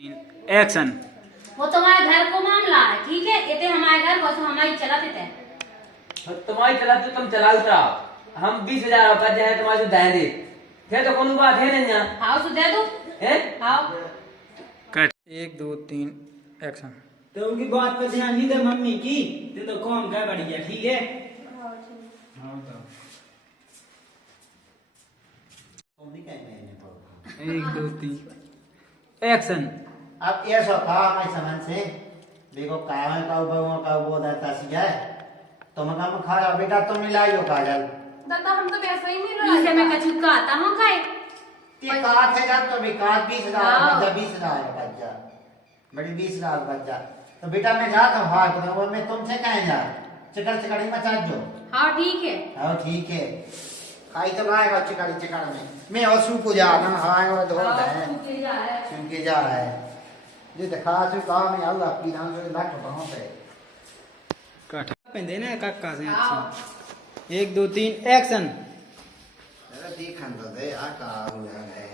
Action. वो तुम्हारे घर को मामला है, ठीक है? ये हमारे घर बस हमारी चलाते थे। तुम्हारी चलाते तुम चलाओ उतरा। हम 20,000 रुपया जाए तुम्हारे दे दे फिर तो कौन बात है नहीं यहाँ। हाँ सो दे दो हैं? हाँ। Cut 1 2 3 action. तो उनकी बात पर ध्यान नहीं दे मम्मी की, ते तो कौन क्या बढ़िया, ठीक है? हाँ तो 1 2 3 एक्शन। अब ये सो कहा मैं समझ से देखो काहे का बहुओं का वो दाता सिजाए तो मैं काम खा रहा बेटा तुम मिलाइयो काजल दादा हम तो वैसा ही नहीं इसे मैं कछु कहता हूँ काय ये काट है जब तो विकास 20,000 हाँ। बच्चा 20,000 बच्चा बड़ी 20,000 बच्चा तो बेटा मैं जाता हूँ हार को वो मैं तुमसे कहे जा चिकन चिकड़ी मचा जो। हाँ ठीक है। हाँ ठीक है खाई तो लाएगा चिकड़ी चिकड़ में मैं और सू को जा ना आएगा दो है सुन के जा है ये दिखा से काम में आऊगा आपकी नाम से लाख कहाँ पे कट पेंदे ना काका से अच्छी। 1 2 3 एक्शन। अरे देखन तो दे आ का हो रहा है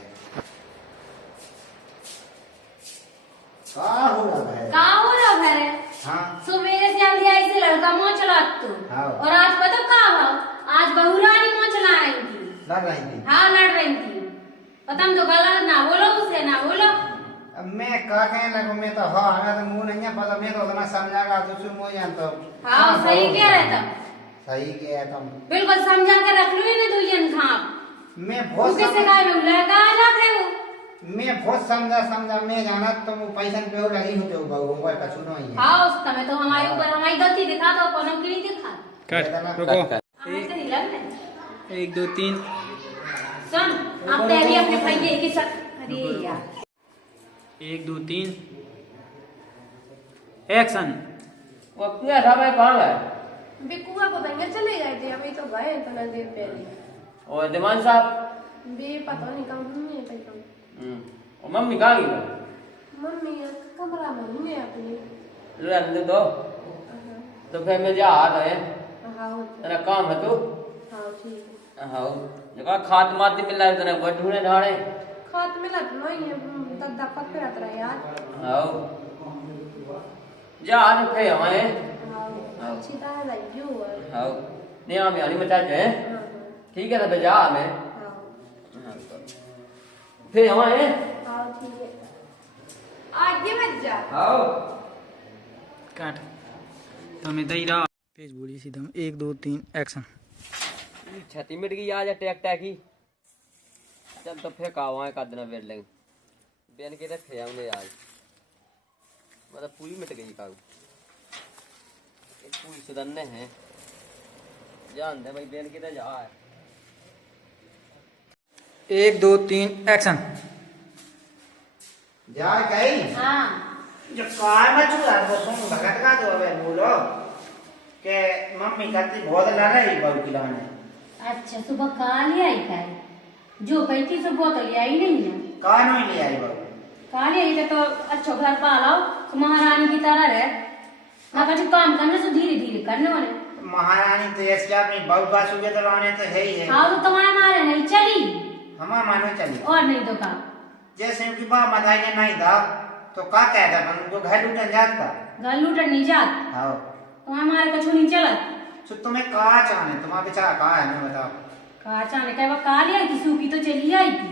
का हो रहा है का हो रहा है? हाँ सवेरे से अंधी आई से लड़का मुँह चला तू हाँ। और आज पता का हुआ? आज बहुरानी मुँह चला रही थी। लग रही थी हाँ लड़ रही थी। पता हम तो गलत ना बोलो उससे ना बोलो। अब मैं का कहने लगूं मैं तो हाँ हमें तो मुंह नहीं है पता मैं तो उतना समझागा तो सुन मुंह जान तो हाँ सही कह रहे तुम। सही कह तुम बिल्कुल समझा कर रख लो ना दुजन खाप। मैं तू बहुत कैसे गाय में लड़का आ जाते वो? मैं बहुत समझा मैं जाना तुम पैसा पे लगी हो जो बहु वो का सुनो ही है हाँ उस समय तो हमारे ऊपर हमारी गलती दिखा दो कोनो की नहीं दिखा। कट रुको। हमें तो नहीं लगना। 1 2 3 सुन आप तो अभी अपने भाई के साथ अरे यार 1 2 3 एक्शन। वो क्या था भाई कहाँ गए? बिकुआ को बंगल चले गए थे, अभी तो गए तो ना देर पहले। और दिमान साहब बे पता नहीं कहाँ घूमे हैं कहीं। और मम्मी कहाँ गई? मम्मी कमरा में घूमे अपनी। रहने दो तो फिर मैं जा आता है हाँ तेरा काम है तू। हाँ ठीक है। हाँ जगह खाद माती मिल रहा है तेरा वो ढूंढे ढाड़े। खात मिला तो नहीं है, दादा पक रहा था यार। हाँ जा आज फिर हमारे हाँ अच्छी तरह लग जो है। हाँ नहीं हमें आनी मचा जो है हाँ ठीक है तो फिर जा हमें हाँ फिर हमारे हाँ ठीक है। आगे मत जा। हाँ कट तो मैं दई रहा पेज बोली सीधा 1 2 3 एक्शन। छती मिट गई आज टैक टैकी चल तो फिर कावा का दिन वेट लेंगे बेन के रखे हमने आज मतलब पूरी मिट गई काऊ पूरी सुधरने हैं जान दे भाई बेन के तो जा है 1 2 3 एक्शन। जा गई हाँ जो काय में चूड़ा तो सुन भगत का जो है बोलो के मम्मी कहती बहुत लड़ रही बहु खिलाने अच्छा सुबह कहा ले आई का जो कही थी सुबह तो ले आई नहीं है। कहाँ नहीं ले आई बहु कहा ले आई तो अच्छा घर पालाओ तो महारानी की तरह रहे ना कुछ काम करने से धीरे धीरे करने वाले। महारानी तो ऐसे अपनी बहु का सुबह तो लाने तो है ही है हाँ तो तुम्हारे मारे नहीं चली हमारा मानो चलिए और नहीं तो का जैसे उनकी माँ बताई के नहीं था तो क्या कहता था उनको घर लूटन जाता घर लूटन नहीं जात हाँ तुम्हारे मारे कछु नहीं चलत। तो तुम्हें कहा चाहने तुम्हारा बेचारा कहा है मैं बताओ कहा चाने कह कहा ले आई थी सूखी तो चली आई थी।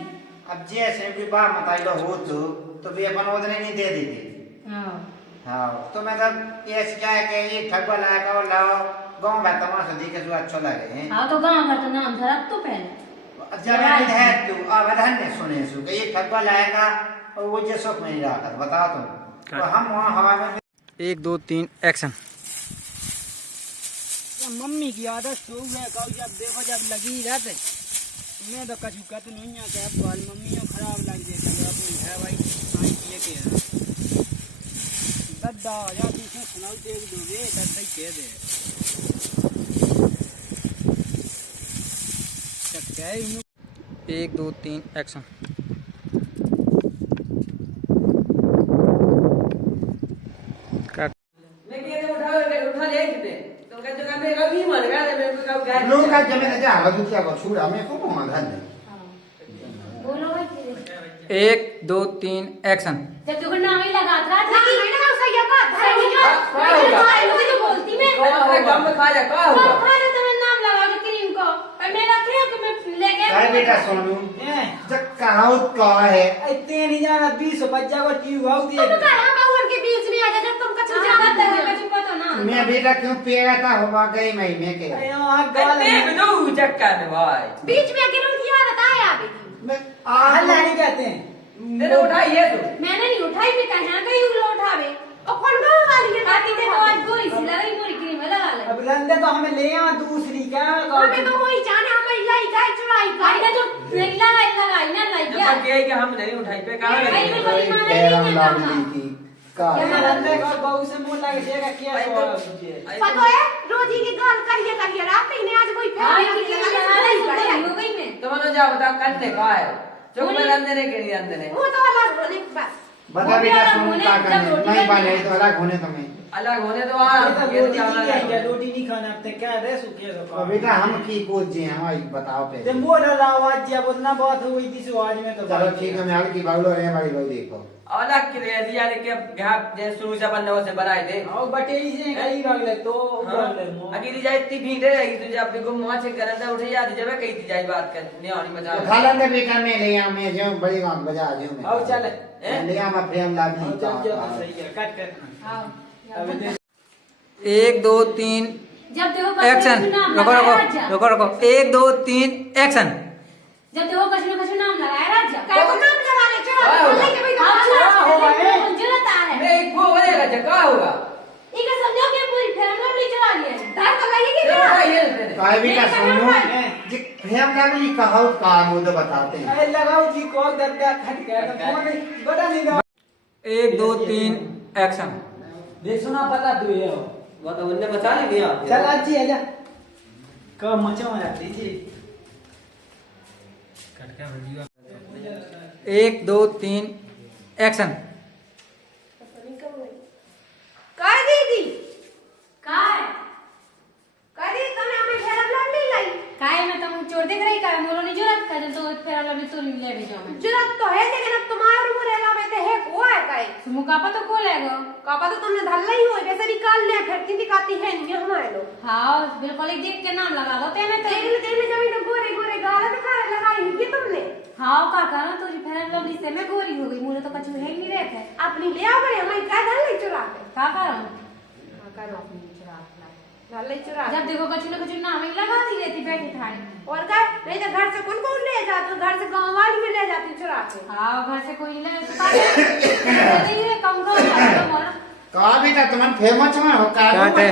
अब जैसे उनकी बात बताई लो हो तो भी अपन उतने नहीं दे देते हाँ हाँ तो मतलब ये क्या के ये ठगवा लाया का लाओ गांव में तमाशा देखे जो अच्छा लगे हैं हाँ तो गाँव का तो नाम था रख तो पहले जब है तू अवधान ने सुने सु कि ये ठगवा लाया का और वो जे सुख में नहीं रहा था बताओ तुम तो हम वहाँ हवा में 1 2 3 एक्शन। मम्मी की आदत सो है कहो जब देखो जब लगी रहते मैं तो कछु कहत नहीं है कि अब बाल मम्मी खराब लग जाए चलो अपनी है भाई आई किए के दद्दा या दूसरे सुनाओ देख दोगे दद्दा ही कह दे तक 1 2 3 एक्शन। कट मैं क्या उठा ले कितने तो क्या जगह में कभी मर गया मैं कोई कब गया लोग का जमे तो जा लगी क्या को छुड़ा मैं को माधन नहीं बोलो भाई 1 2 3 एक्शन। जब तू बात रात ना की मैंने उसे ये बात सही है मुझे तो बोलती मैं अरे गम में खा जा का कब होगा खा ले तुम्हें नाम लगा के क्रीम को और मैं रखे कि मैं ले गया काय बेटा सोनू ए जब कहावत का है इतने नहीं जाना 20 बच्चा को ट्यूब आउ दिए तुम कहां बाउर के बीच में आ जा जब तुम कछु जाना तक है कछु पता ना मैं बेटा क्यों पेगा होगा गई महीने के अरे दो चक्का में भाई बीच में अकेले किया बताया बेटी मैं हल्ला नहीं कहते हैं तेरे उठाई है तू मैंने नहीं उठाई मैं कहां गई उलो उठावे और कौन गांव वाली है बाकी ते तो आज गोरी सी लगी मोरी क्रीम लगा ले अब रंदे तो हमें ले आ दूसरी क्या हमें तो वही जाने हमारी लाई जाए चुराई भाई का जो नहीं लगाई ना लाई जब क्या के कि हम नहीं उठाई पे कहां भाई गए मैं बड़ी मां पैरम नहीं लाग करना ली थी का रंदे का बहु से मुंह लग जाएगा क्या सवाल पतो है रोजी की गाल करिए रात ने आज कोई हां फेर ठीक है लगा हो गई मैं तो मनो जा बता करने का है जो मैं रंदे ने के नहीं रंदे ने वो तो अलग होने बस बता बेटा सोनू का करने नहीं बने तो अलग होने तुम्हें अलग होने तो रोटी ये नहीं जाना खाएंगे रोटी नहीं खाना अब तक क्या रे सुखे तो तो बेटा हम की को जी हमारी बताओ ते पहले मोर आवाज जब उतना बात हुई थी सो आज में तो चलो ठीक है मैं हल्की बाउलो रे हमारी लो देखो अलग के लिए दिया रे के घाप जे शुरू से अपन ने से बनाए थे आओ बटेई से कई गले तो गले मो अगी जाए इतनी भीड़ है तुझे अब देखो मुंह से करन दा उठे याद जब कही थी जाई बात कर नियाणी मचा खा लेंगे बेटा मैं ले आ मैं जो बड़ी गांव बजा जो मैं आओ चल ले आ मैं प्रेम लाग आओ नहीं चल था सही है कट कर हां अब दे 1 2 3 जब देखो एक्शन रुको रुको रुको रुको 1 2 3 एक्शन जब देखो कछु नाम लगाया राजा काय को नाम लगा ले चुरा ले के भाई आप होगा, जरूरत है मैं एक वो बोलेगा जका होगा इके समझो कि पूरी फैमिली ले चला लिया डर तो लगेगी ये ना उठाई है तेरे काय बेटा सोनू है। जी प्रेम लाग ली कहावत का वो तो बताते हैं ए लगाओ जी को दर्दा खट के फोन बड़ा नहीं दो 1 2 3 एक्शन देख सुना पता तू ये हो वो तो उनने बचा नहीं दिया चल आज जी आजा का मचा में आती जी कट के वीडियो 1 2 3 एक्शन काय दीदी काय काय दीदी तने हमें घेरा लग नहीं लाई काय में तुम चोर देख रही काय मोरो नहीं जरूरत का तो फेरा लगे तो नहीं ले भेजो मैं जरूरत तो है लेकिन अब तुम्हारे ऊपर है लावे ते है को है काय तुम का पता को लेगो कापा तो तुमने धल्ला ही हो वैसे भी काल ले फिर की दिखाती है नहीं हमारे लोग हां बिल्कुल एक देख के नाम लगा दो तेने तो तेरे जमीन तो गोरे गोरे गाल दिखा लगाई है तुमने हां का करा तुझी फेरा लगी से मैं गोरी हो गई मुझे तो कछु है नहीं रहता अपनी ले आओ करे हमारी काय धल्ला ही चुरा के का करो करो धल्ला ही चुरा जब देखो कछु ना कछु नाम ही लगा दी रहती बैठी थाने और काय नहीं तो घर से कौन कौन ले जाते हो घर से गांव वाली में ले जाती चुरा के हां घर से कोई ले तो नहीं है कम करो का बेटा तुम फेमस में हो का काट है।